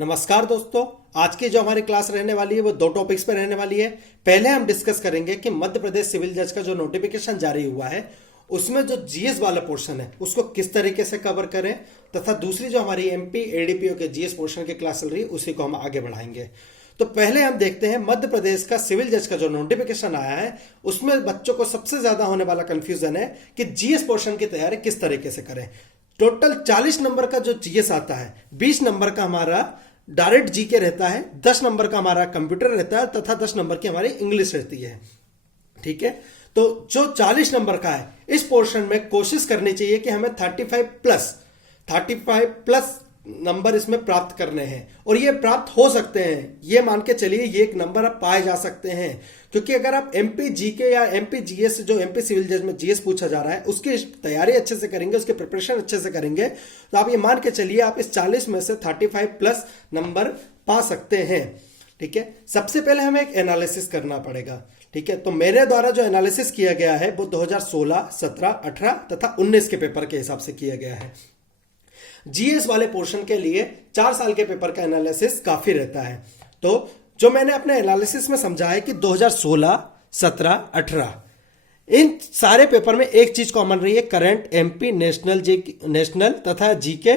नमस्कार दोस्तों, आज की जो हमारी क्लास रहने वाली है वो दो टॉपिक्स पर रहने वाली है। पहले हम डिस्कस करेंगे कि मध्य प्रदेश सिविल जज का जो नोटिफिकेशन जारी हुआ है उसमें जो जीएस वाला पोर्शन है उसको किस तरीके से कवर करें, तथा दूसरी जो हमारी एमपी एडीपीओ के जीएस पोर्शन की क्लास चल रही है उसी को हम आगे बढ़ाएंगे। तो पहले हम देखते हैं मध्य प्रदेश का सिविल जज का जो नोटिफिकेशन आया है उसमें बच्चों को सबसे ज्यादा होने वाला कंफ्यूजन है कि जीएस पोर्शन की तैयारी किस तरीके से करें। टोटल 40 नंबर का जो जीएस आता है, 20 नंबर का हमारा डायरेक्ट जीके रहता है, 10 नंबर का हमारा कंप्यूटर रहता है तथा 10 नंबर की हमारी इंग्लिश रहती है। ठीक है, तो जो 40 नंबर का है इस पोर्शन में कोशिश करनी चाहिए कि हमें 35 प्लस नंबर इसमें प्राप्त करने हैं, और ये प्राप्त हो सकते हैं। ये मान के चलिए ये एक नंबर आप पाए जा सकते हैं, क्योंकि अगर आप एमपी जीके या एमपी जीएस जो एमपी सिविल जज में जीएस पूछा जा रहा है उसकी तैयारी अच्छे से करेंगे, उसके प्रिपरेशन अच्छे से करेंगे, तो आप ये मान के चलिए आप इस 40 में से 35 प्लस नंबर पा सकते हैं। ठीक है, सबसे पहले हमें एक एनालिसिस करना पड़ेगा। ठीक है, तो मेरे द्वारा जो एनालिसिस किया गया है वो 2016, 17, 18 तथा 19 के पेपर के हिसाब से किया गया है। जीएस वाले पोर्शन के लिए 4 साल के पेपर का एनालिसिस काफी रहता है। तो जो मैंने अपने एनालिसिस में समझा है कि 2016, 17, 18 इन सारे पेपर में एक चीज कॉमन रही है, करंट, एमपी, नेशनल तथा जीके,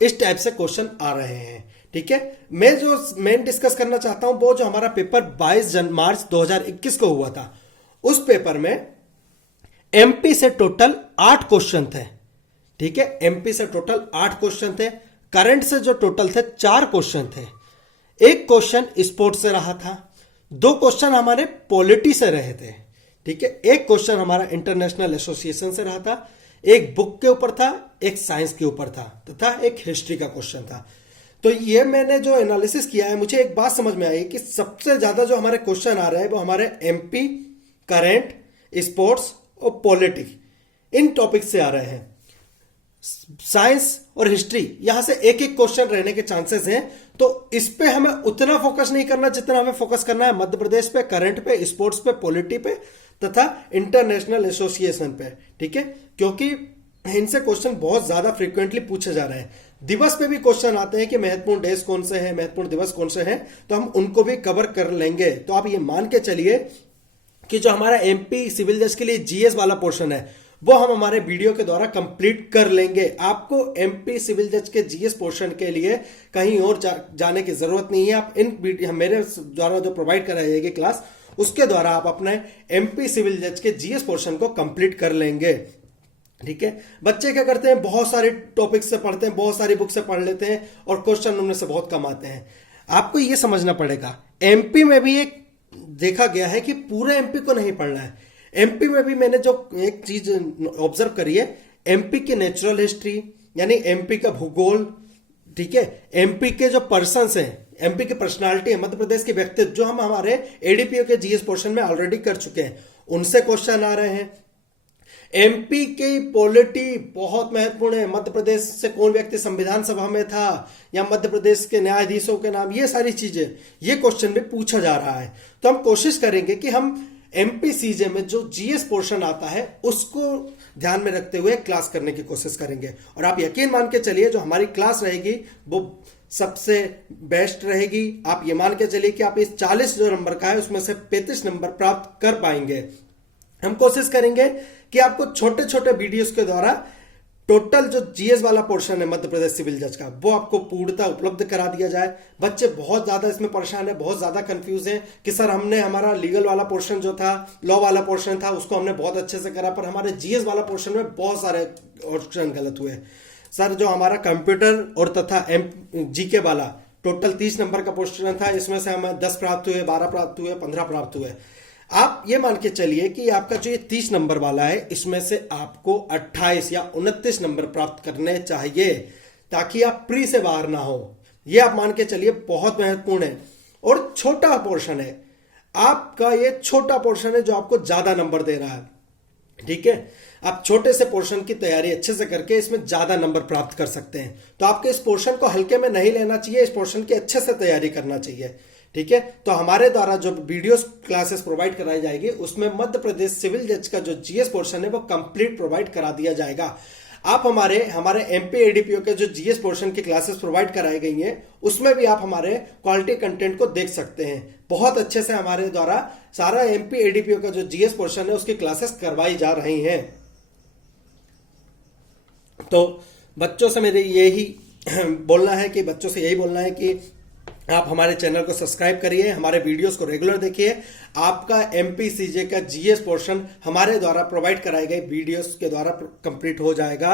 इस टाइप से क्वेश्चन आ रहे हैं। ठीक है, मैं जो मेन डिस्कस करना चाहता हूं वो जो हमारा पेपर 22 मार्च 2021 को हुआ था, उस पेपर में एमपी से टोटल 8 क्वेश्चन थे। ठीक है, एमपी से टोटल 8 क्वेश्चन थे, करंट से जो टोटल थे 4 क्वेश्चन थे, एक क्वेश्चन स्पोर्ट से रहा था, 2 क्वेश्चन हमारे पॉलिटी से रहे थे। ठीक है, एक क्वेश्चन हमारा इंटरनेशनल एसोसिएशन से रहा था, एक बुक के ऊपर था, एक साइंस के ऊपर था तथा एक हिस्ट्री का क्वेश्चन था। तो ये मैंने जो एनालिसिस किया है मुझे एक बात समझ में आई कि सबसे ज्यादा जो हमारे क्वेश्चन आ रहे हैं वो हमारे एमपी, करंट, स्पोर्ट्स और पॉलिटी, इन टॉपिक से आ रहे हैं। साइंस और हिस्ट्री यहां से एक एक क्वेश्चन रहने के चांसेस हैं, तो इस पे हमें उतना फोकस नहीं करना जितना हमें फोकस करना है मध्य प्रदेश पे, करंट पे, स्पोर्ट्स पे, पॉलिटी पे तथा इंटरनेशनल एसोसिएशन पे। ठीक है, क्योंकि इनसे क्वेश्चन बहुत ज्यादा फ्रीक्वेंटली पूछे जा रहे हैं। दिवस पे भी क्वेश्चन आते हैं कि महत्वपूर्ण डेज कौन से हैं, महत्वपूर्ण दिवस कौन से हैं, तो हम उनको भी कवर कर लेंगे। तो आप ये मान के चलिए कि जो हमारा एमपी सिविल जज के लिए जीएस वाला पोर्शन है वो हम हमारे वीडियो के द्वारा कंप्लीट कर लेंगे। आपको एमपी सिविल जज के जीएस पोर्शन के लिए कहीं और जाने की जरूरत नहीं है। आप इन मेरे द्वारा जो प्रोवाइड कराई जाएगी क्लास उसके द्वारा आप अपने एमपी सिविल जज के जीएस पोर्शन को कंप्लीट कर लेंगे। ठीक है, बच्चे क्या करते हैं, बहुत सारे टॉपिक से पढ़ते हैं, बहुत सारी बुक से पढ़ लेते हैं और क्वेश्चन उनमें से बहुत कम आते हैं। आपको यह समझना पड़ेगा, एमपी में भी एक देखा गया है कि पूरे एमपी को नहीं पढ़ना है। एमपी में भी मैंने जो एक चीज ऑब्जर्व करी है, एमपी की नेचुरल हिस्ट्री यानी एमपी का भूगोल, ठीक है, एमपी के जो पर्सन्स हैं, एमपी की पर्सनालिटी है, मध्य प्रदेश के व्यक्तित्व, जो हम हमारे एडीपीओ के जीएस पोर्शन में ऑलरेडी कर चुके हैं, उनसे क्वेश्चन आ रहे हैं। एमपी की पॉलिटी बहुत महत्वपूर्ण है, मध्य प्रदेश से कौन व्यक्ति संविधान सभा में था या मध्य प्रदेश के न्यायाधीशों के नाम, ये सारी चीजें, ये क्वेश्चन भी पूछा जा रहा है। तो हम कोशिश करेंगे कि हम एमपी सीजे में जो जीएस पोर्शन आता है उसको ध्यान में रखते हुए क्लास करने की कोशिश करेंगे। और आप यकीन मान के चलिए जो हमारी क्लास रहेगी वो सबसे बेस्ट रहेगी। आप ये मान के चलिए कि आप इस 40 जो नंबर का है उसमें से 35 नंबर प्राप्त कर पाएंगे। हम कोशिश करेंगे कि आपको छोटे छोटे वीडियोस के द्वारा टोटल जो जीएस वाला पोर्शन है मध्य प्रदेश सिविल जज का वो आपको पूर्णतः उपलब्ध करा दिया जाए। बच्चे बहुत ज्यादा इसमें परेशान है, बहुत ज्यादा कंफ्यूज हैं कि सर हमने हमारा लीगल वाला पोर्शन जो था, लॉ वाला पोर्शन था, उसको हमने बहुत अच्छे से करा, पर हमारे जीएस वाला पोर्शन में बहुत सारे ऑप्शन गलत हुए। सर जो हमारा कंप्यूटर और तथा जीके वाला टोटल 30 नंबर का पोर्शन था, इसमें से हमें 10 प्राप्त हुए, 12 प्राप्त हुए, 15 प्राप्त हुए। आप ये मान के चलिए कि आपका जो ये 30 नंबर वाला है इसमें से आपको 28 या 29 नंबर प्राप्त करने चाहिए ताकि आप प्री से बाहर ना हो। ये आप मान के चलिए बहुत महत्वपूर्ण है। और छोटा पोर्शन है आपका, ये छोटा पोर्शन है जो आपको ज्यादा नंबर दे रहा है। ठीक है, आप छोटे से पोर्शन की तैयारी अच्छे से करके इसमें ज्यादा नंबर प्राप्त कर सकते हैं। तो आपके इस पोर्शन को हल्के में नहीं लेना चाहिए, इस पोर्शन की अच्छे से तैयारी करना चाहिए। ठीक है, तो हमारे द्वारा जो वीडियोस क्लासेस प्रोवाइड कराई जाएगी उसमें मध्य प्रदेश सिविल जज का जो जीएस पोर्शन है वो कंप्लीट प्रोवाइड करा दिया जाएगा। आप हमारे एमपी एडीपीओ के जो जीएस पोर्शन की क्लासेस प्रोवाइड कराई गई हैं उसमें भी आप हमारे क्वालिटी कंटेंट को देख सकते हैं। बहुत अच्छे से हमारे द्वारा सारा एमपी एडीपीओ का जो जीएस पोर्शन है उसकी क्लासेस करवाई जा रही हैं। तो बच्चों से मेरे यही बोलना है कि आप हमारे चैनल को सब्सक्राइब करिए, हमारे वीडियोस को रेगुलर देखिए। आपका एमपीसीजे का जीएस पोर्शन हमारे द्वारा प्रोवाइड कराए गए वीडियोस के द्वारा कंप्लीट हो जाएगा।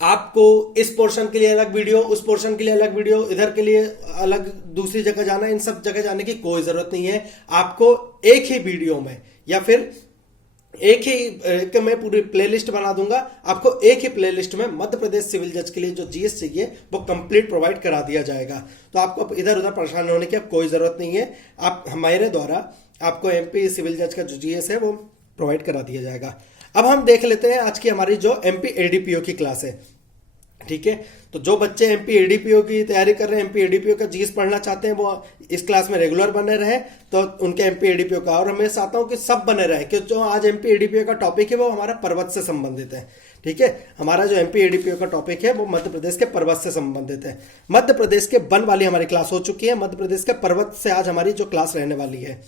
आपको इस पोर्शन के लिए अलग वीडियो, उस पोर्शन के लिए अलग वीडियो, इधर के लिए अलग दूसरी जगह जाना, इन सब जगह जाने की कोई जरूरत नहीं है। आपको एक ही वीडियो में या फिर एक ही मैं पूरी प्लेलिस्ट बना दूंगा, आपको एक ही प्लेलिस्ट में मध्य प्रदेश सिविल जज के लिए जो जीएस चाहिए वो कंप्लीट प्रोवाइड करा दिया जाएगा। तो आपको इधर उधर परेशान होने की कोई जरूरत नहीं है। आप हमारे द्वारा आपको एमपी सिविल जज का जो जीएस है वो प्रोवाइड करा दिया जाएगा। अब हम देख लेते हैं आज की हमारी जो एमपी एडीपीओ की क्लास है। ठीक है, तो जो बच्चे एमपी एडीपीओ की तैयारी कर रहे हैं, एमपी एडीपीओ का जीएस पढ़ना चाहते हैं, वो इस क्लास में रेगुलर बने रहे तो उनके एमपी एडीपीओ का, और मैं चाहता हूं कि सब बने रहे कि जो आज एमपी एडीपीओ का टॉपिक है वो हमारा पर्वत से संबंधित है। ठीक है, हमारा जो एमपी एडीपीओ का टॉपिक है वो मध्य प्रदेश के पर्वत से संबंधित है। मध्य प्रदेश के वन वाली हमारी क्लास हो चुकी है, मध्य प्रदेश के पर्वत से आज हमारी जो क्लास रहने वाली है।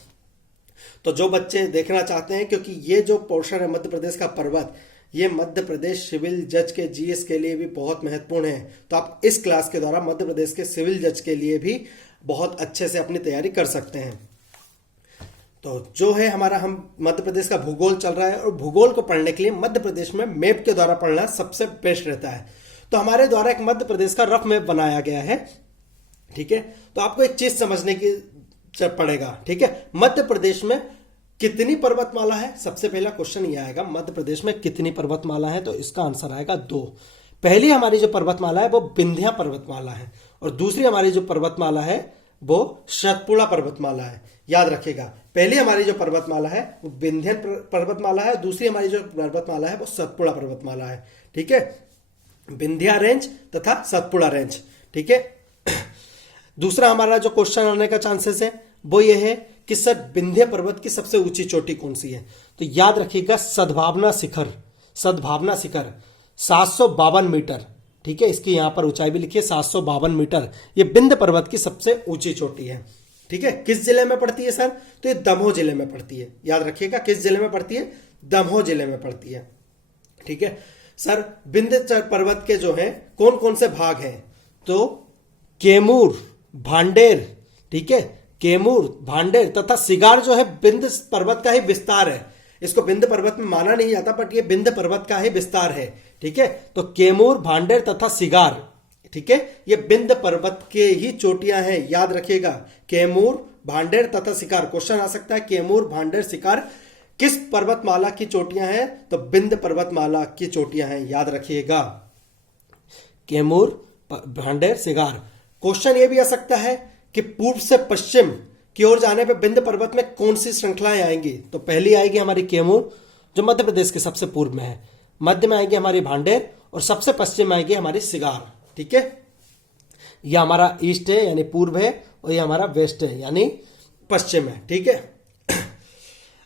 तो जो बच्चे देखना चाहते हैं, क्योंकि ये जो पोर्शन है मध्य प्रदेश का पर्वत, ये मध्य प्रदेश सिविल जज के जीएस के लिए भी बहुत महत्वपूर्ण है। तो आप इस क्लास के द्वारा मध्य प्रदेश के सिविल जज के लिए भी बहुत अच्छे से अपनी तैयारी कर सकते हैं। तो जो है हमारा, हम मध्य प्रदेश का भूगोल चल रहा है और भूगोल को पढ़ने के लिए मध्य प्रदेश में मैप के द्वारा पढ़ना सबसे बेस्ट रहता है। तो हमारे द्वारा एक मध्य प्रदेश का रफ मैप बनाया गया है। ठीक है, तो आपको एक चीज समझने की पड़ेगा। ठीक है, मध्य प्रदेश में कितनी पर्वतमाला है? सबसे पहला क्वेश्चन ये आएगा, मध्य प्रदेश में कितनी पर्वतमाला है? तो इसका आंसर आएगा 2। पहली हमारी जो पर्वतमाला है वो विंध्या पर्वतमाला है, और दूसरी हमारी जो पर्वतमाला है वो सतपुड़ा पर्वतमाला है। याद रखिएगा, पहली हमारी जो पर्वतमाला है वो विंध्य पर्वतमाला है, दूसरी हमारी जो पर्वतमाला है वो सतपुड़ा पर्वतमाला है। ठीक है, विंध्या रेंज तथा सतपुड़ा रेंज। ठीक है, दूसरा हमारा जो क्वेश्चन आने का चांसेस है वो ये है कि सर विंध्य पर्वत की सबसे ऊंची चोटी कौन सी है? तो याद रखिएगा, सद्भावना शिखर 752 मीटर। ठीक है, इसकी यहां पर ऊंचाई भी लिखिए 752 मीटर। ये विंध्य पर्वत की सबसे ऊंची चोटी है। ठीक है, किस जिले में पड़ती है सर? तो ये दमोह जिले में पड़ती है। याद रखिएगा, किस जिले में पड़ती है? दमोह जिले में पड़ती है। ठीक है सर, विंध्य पर्वत के जो है कौन कौन से भाग हैं? तो कैमूर, भांडेर, ठीक है, कैमूर, भांडेर तथा सिगार जो है विंध्य पर्वत का ही विस्तार है। इसको विंध्य पर्वत में माना नहीं जाता, बट ये विंध्य पर्वत का ही विस्तार है। ठीक है, तो कैमूर, भांडेर तथा सिगार, ठीक है, ये विंध्य पर्वत के ही चोटियां हैं। याद रखिएगा, कैमूर, भांडेर तथा सिकार। क्वेश्चन आ सकता है कैमूर, भांडेर, सिकार किस पर्वतमाला की चोटियां हैं? तो विंध्य पर्वतमाला की चोटियां हैं। याद रखिएगा, कैमूर, भांडेर, सिगार। क्वेश्चन ये भी आ सकता है कि पूर्व से पश्चिम की ओर जाने पे विंध्य पर्वत में कौन सी श्रृंखलाएं आएंगी? तो पहली आएगी हमारी कैमूर, जो मध्य प्रदेश के सबसे पूर्व में है। मध्य में आएगी हमारी भांडेर, और सबसे पश्चिम में आएगी हमारी सिगार। ठीक है, यह हमारा ईस्ट है यानी पूर्व है, और यह हमारा वेस्ट है यानी पश्चिम है। ठीक है,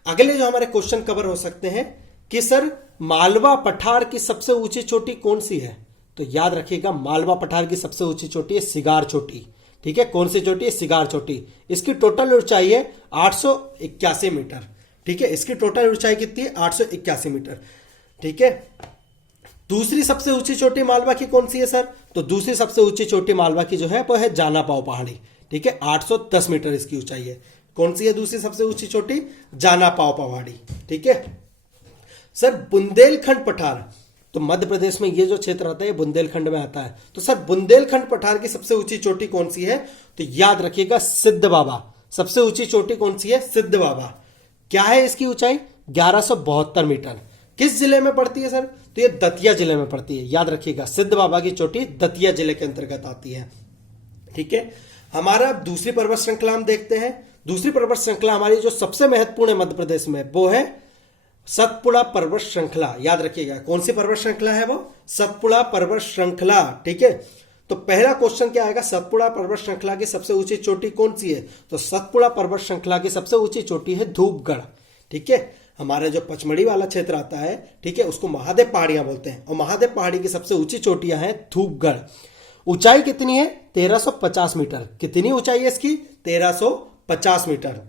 अगले जो हमारे क्वेश्चन कवर हो सकते हैं कि सर मालवा पठार की सबसे ऊंची चोटी कौन सी है? तो याद रखिएगा, मालवा पठार की सबसे ऊंची चोटी है सिगार चोटी। ठीक है, कौन सी चोटी है? सिगार चोटी। इसकी टोटल ऊंचाई है 881 मीटर। ठीक है, इसकी टोटल ऊंचाई कितनी है? 881 मीटर। ठीक है, दूसरी सबसे ऊंची चोटी मालवा की कौन सी है सर? तो दूसरी सबसे ऊंची चोटी मालवा की जो है वो है जाना पाव पहाड़ी। ठीक है, 810 मीटर इसकी ऊंचाई है। कौन सी है दूसरी सबसे ऊंची चोटी? जाना पाव पहाड़ी। ठीक है सर, बुंदेलखंड पठार, तो मध्य प्रदेश में ये जो क्षेत्र आता है बुंदेलखंड में आता है। तो सर बुंदेलखंड पठार की सबसे ऊंची चोटी कौन सी है? तो याद रखिएगा, सिद्ध बाबा। सबसे ऊंची चोटी कौन सी है? सिद्ध बाबा। क्या है इसकी ऊंचाई? 1172 मीटर। किस जिले में पड़ती है सर? तो ये दतिया जिले में पड़ती है। याद रखिएगा, सिद्ध बाबा की चोटी दतिया जिले के अंतर्गत आती है। ठीक है, हमारा दूसरी पर्वत श्रृंखला हम देखते हैं। दूसरी पर्वत श्रृंखला हमारी जो सबसे महत्वपूर्ण है मध्य प्रदेश में, वो है सतपुड़ा पर्वत श्रृंखला। याद रखिएगा, कौन सी पर्वत श्रृंखला है वो? सतपुड़ा पर्वत श्रृंखला। ठीक है, तो पहला क्वेश्चन क्या आएगा? सतपुड़ा पर्वत श्रृंखला की सबसे ऊंची चोटी कौन सी है? तो सतपुड़ा पर्वत श्रृंखला की सबसे ऊंची चोटी है धूपगढ़। ठीक है, हमारे जो पचमढ़ी वाला क्षेत्र आता है, ठीक है, उसको महादेव पहाड़ियां बोलते हैं। और महादेव पहाड़ी की सबसे ऊंची चोटियां हैं धूपगढ़। ऊंचाई कितनी है? 1350 मीटर। कितनी ऊंचाई है इसकी? 1350 मीटर।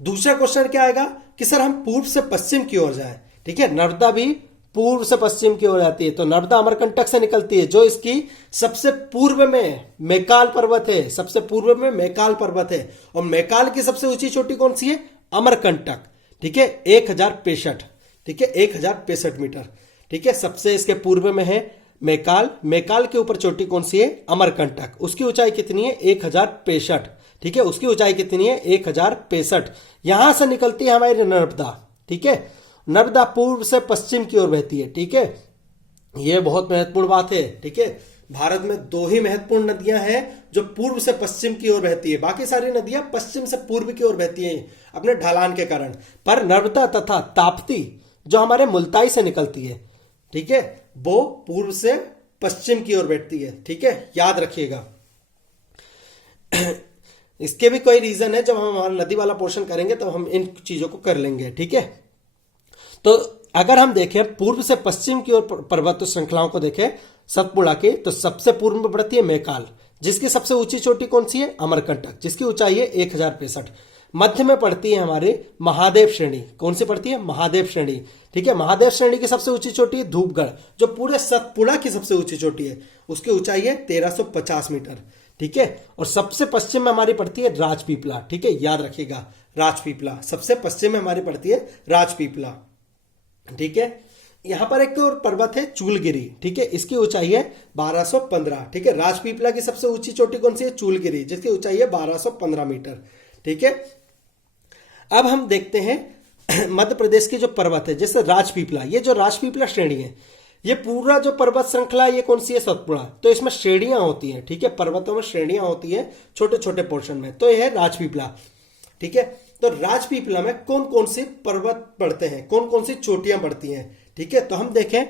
दूसरा क्वेश्चन क्या आएगा कि सर हम पूर्व से पश्चिम की ओर जाएं, ठीक है, नर्मदा भी पूर्व से पश्चिम की ओर जाती है, तो नर्मदा अमरकंटक से निकलती है, जो इसकी सबसे पूर्व में मैकाल पर्वत है, सबसे पूर्व में मैकाल पर्वत है। और मैकाल की सबसे ऊंची चोटी कौन सी है? अमरकंटक, ठीक है, 1065, ठीक है, 1065 मीटर, ठीक है, सबसे इसके पूर्व में है मैकाल। मैकाल के ऊपर चोटी कौन सी है? अमरकंटक। उसकी ऊंचाई कितनी है? 1065, ठीक है, उसकी ऊंचाई कितनी है? 1065। यहां से निकलती है हमारी नर्मदा, ठीक है, नर्मदा पूर्व से पश्चिम की ओर बहती है, ठीक है, यह बहुत महत्वपूर्ण बात है, ठीक है। भारत में 2 ही महत्वपूर्ण नदियां हैं जो पूर्व से पश्चिम की ओर बहती है, बाकी सारी नदियां पश्चिम से पूर्व की ओर बहती हैं अपने ढलान के कारण। पर नर्मदा तथा ताप्ती जो हमारे मुल्ताई से निकलती है, ठीक है, वो पूर्व से पश्चिम की ओर बैठती है, ठीक है, याद रखिएगा। इसके भी कोई रीजन है, जब हम हमारा नदी वाला पोर्शन करेंगे तो हम इन चीजों को कर लेंगे, ठीक है। तो अगर हम देखें पूर्व से पश्चिम की ओर पर्वत श्रृंखलाओं को देखें सतपुड़ा की, तो सबसे पूर्व में बढ़ती है मैकाल, जिसकी सबसे ऊंची चोटी कौन सी है? अमरकंटक, जिसकी ऊंचाई है 1065। मध्य में पड़ती है हमारी महादेव श्रेणी। कौन सी पड़ती है? महादेव श्रेणी, ठीक है। महादेव श्रेणी की सबसे ऊंची चोटी है धूपगढ़, जो पूरे सतपुड़ा की सबसे ऊंची चोटी है, उसकी ऊंचाई है 1350 मीटर, ठीक है। और सबसे पश्चिम में हमारी पड़ती है राजपीपला, ठीक है, याद रखिएगा, राजपीपला सबसे पश्चिम में हमारी पड़ती है, राजपीपला, ठीक है। यहां पर एक और पर्वत है चूलगिरी, ठीक है, इसकी ऊंचाई है 1215, ठीक है। राजपीपला की सबसे ऊंची चोटी कौन सी है? चूलगिरी, जिसकी ऊंचाई है 1215 मीटर, ठीक है। अब हम देखते हैं मध्य प्रदेश की जो पर्वत है, जैसे राजपीपला, ये जो राजपीपला श्रेणी है, ये पूरा जो पर्वत श्रृंखला ये कौन सी है? सतपुड़ा। तो इसमें श्रेणियां होती हैं, ठीक है, पर्वतों में श्रेणियां होती है छोटे छोटे पोर्शन में, तो यह है राजपीपला, ठीक है। तो राजपीपला में कौन कौन सी पर्वत पड़ते हैं, कौन कौन सी चोटियां पड़ती हैं, ठीक है। तो हम देखें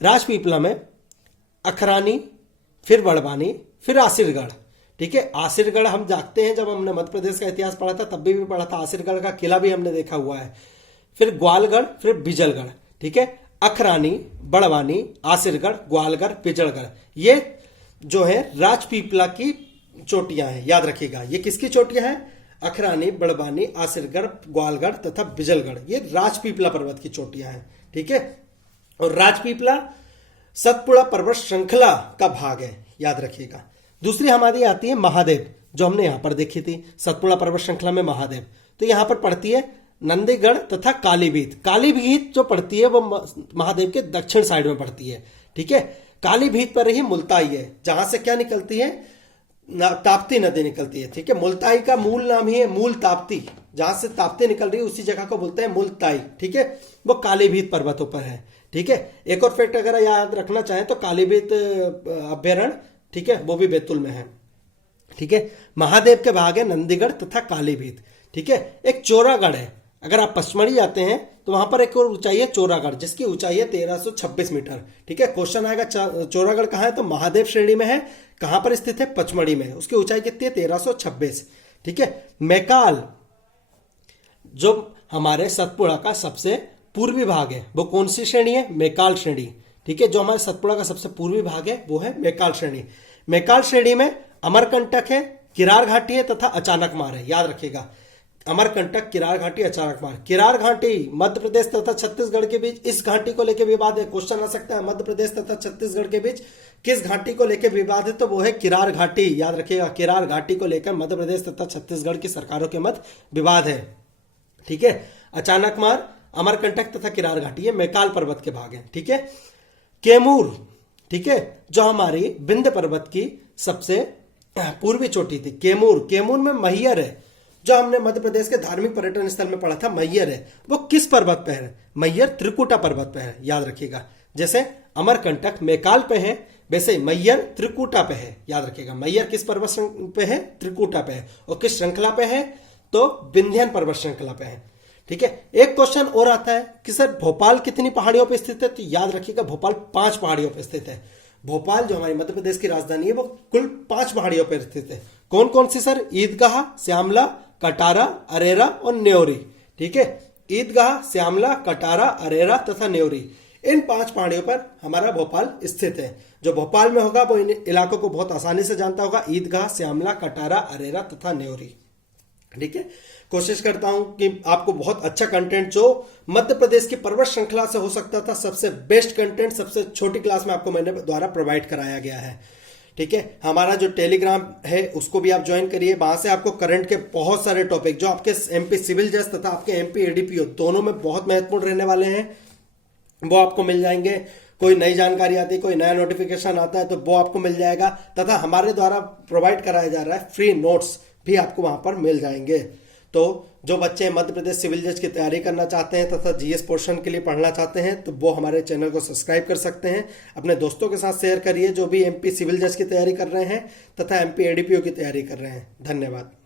राजपीपला में अखरानी, फिर बड़वानी, फिर आसिरगढ़, ठीक है। आसिरगढ़ हम जानते हैं, जब हमने मध्य प्रदेश का इतिहास पढ़ा था तब भी पढ़ा था, आसिरगढ़ का किला भी हमने देखा हुआ है। फिर ग्वालगढ़, फिर बिजलगढ़, ठीक है। अखरानी, बड़वानी, आसिरगढ़, ग्वालगढ़, बिजलगढ़, ये जो है राजपीपला की चोटियां हैं, याद रखिएगा। ये किसकी चोटियां हैं? अखरानी, बड़वानी, आसिरगढ़, ग्वालगढ़ तथा बिजलगढ़, ये राजपीपला पर्वत की चोटियां हैं, ठीक है। और राजपीपला सतपुड़ा पर्वत श्रृंखला का भाग है, याद रखिएगा। दूसरी हमारी आती है महादेव, जो हमने यहां पर देखी थी, सतपुड़ा पर्वत श्रृंखला में महादेव। तो यहां पर पड़ती है नंदीगढ़ तथा कालीभीत। कालीभीत जो पड़ती है वो महादेव के दक्षिण साइड में पड़ती है, ठीक है। कालीभीत पर ही मुल्ताई है, जहां से क्या निकलती है? ताप्ती नदी निकलती है, ठीक है। मुल्ताई का मूल नाम ही है मूल ताप्ती, जहां से ताप्ती निकल रही है उसी जगह को बोलते हैं मुल्ताई, ठीक है। वो कालीभीत पर्वतों पर है, ठीक है। एक और फैक्ट अगर याद रखना चाहें तो कालीभीत अभ्यारण्य, ठीक है, वो भी बैतूल में है, ठीक है। महादेव के भाग है नंदीगढ़ तथा कालीभीत, ठीक है। एक चोरागढ़ है, अगर आप पचमढ़ी जाते हैं तो वहां पर एक और ऊंचाई है चोरागढ़, जिसकी ऊंचाई है 1326 मीटर, ठीक है। क्वेश्चन आएगा चोरागढ़ कहां है? तो महादेव श्रेणी में है। कहां पर स्थित है? पचमढ़ी में। उसकी ऊंचाई कितनी है? 1326, ठीक है। मैकाल जो हमारे सतपुड़ा का सबसे पूर्वी भाग है, वो कौन सी श्रेणी है? मैकाल श्रेणी, ठीक है। जो हमारे सतपुड़ा का सबसे पूर्वी भाग है वो है मैकाल श्रेणी। मैकाल श्रेणी में अमरकंटक है, किरार घाटी है तथा अचानकमार है, याद रखिएगा। अमरकंटक, किरार घाटी, अचानकमार। किरार घाटी मध्य प्रदेश तथा छत्तीसगढ़ के बीच, इस घाटी को लेकर विवाद है। क्वेश्चन आ सकता है मध्य प्रदेश तथा छत्तीसगढ़ के बीच किस घाटी को लेकर विवाद है? तो वो है किरार घाटी, याद रखिएगा। किरार घाटी को लेकर मध्य प्रदेश तथा छत्तीसगढ़ की सरकारों के मध्य विवाद है, ठीक है। अचानकमार, अमरकंटक तथा किरार घाटी ये मैकाल पर्वत के भाग हैं, ठीक है। कैमूर, ठीक है, जो हमारी विंध्य पर्वत की सबसे पूर्वी चोटी थी, कैमूर। कैमूर में मैहर है, जो हमने मध्य प्रदेश के धार्मिक पर्यटन स्थल में पढ़ा था, मैहर है। वो किस पर्वत पे है? मैहर त्रिकुटा पर्वत पे है, याद रखिएगा। जैसे अमरकंटक मैकाल पे है, वैसे मैहर त्रिकुटा पे है, याद रखिएगा। मैहर किस पर्वत पे है? त्रिकुटा पे है। और किस श्रृंखला पे है? तो विंध्यन पर्वत श्रृंखला पे है, ठीक है। एक क्वेश्चन और आता है कि सर भोपाल कितनी पहाड़ियों पर स्थित है? तो याद रखिएगा भोपाल 5 पहाड़ियों पर स्थित है। भोपाल जो हमारी मध्य प्रदेश की राजधानी है वो कुल 5 पहाड़ियों पर स्थित है। कौन कौन सी सर? ईदगाह, श्यामला, कटारा, अरेरा और न्योरी, ठीक है। ईदगाह, श्यामला, कटारा, अरेरा तथा न्योरी, इन 5 पहाड़ियों पर हमारा भोपाल स्थित है। जो भोपाल में होगा वो इन इलाकों को बहुत आसानी से जानता होगा, ईदगाह, श्यामला, कटारा, अरेरा तथा न्योरी। ठीक है, कोशिश करता हूं कि आपको बहुत अच्छा कंटेंट जो मध्य प्रदेश की पर्वत श्रृंखला से हो सकता था, सबसे बेस्ट कंटेंट सबसे छोटी क्लास में आपको मैंने द्वारा प्रोवाइड कराया गया है। ठीक है, हमारा जो टेलीग्राम है उसको भी आप ज्वाइन करिए। वहां से आपको करंट के बहुत सारे टॉपिक जो आपके एमपी सिविल जज तथा आपके एमपी एडीपीओ दोनों में बहुत महत्वपूर्ण रहने वाले हैं वो आपको मिल जाएंगे। कोई नई जानकारी आती है, कोई नया नोटिफिकेशन आता है तो वो आपको मिल जाएगा, तथा हमारे द्वारा प्रोवाइड कराया जा रहा है फ्री नोट्स भी आपको वहां पर मिल जाएंगे। तो जो बच्चे मध्य प्रदेश सिविल जज की तैयारी करना चाहते हैं तथा जीएस पोर्शन के लिए पढ़ना चाहते हैं तो वो हमारे चैनल को सब्सक्राइब कर सकते हैं। अपने दोस्तों के साथ शेयर करिए जो भी एमपी सिविल जज की तैयारी कर रहे हैं तथा एमपी एडीपीओ की तैयारी कर रहे हैं। धन्यवाद।